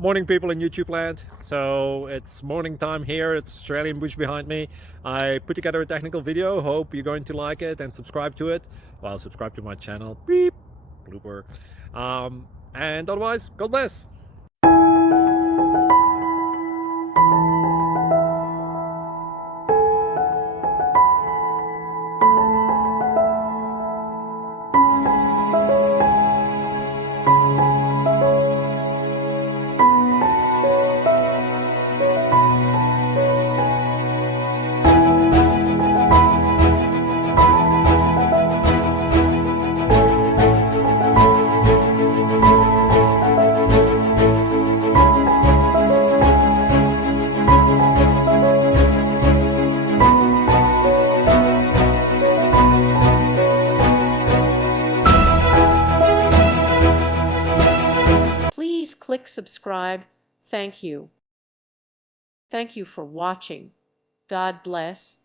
Morning, people in YouTube land. So it's morning time here. It's Australian bush behind me. I put together a technical video. Hope you're going to like it and subscribe to it. Well, subscribe to my channel. Beep. Blooper. And otherwise, God bless. Please click subscribe. Thank you. Thank you for watching. God bless.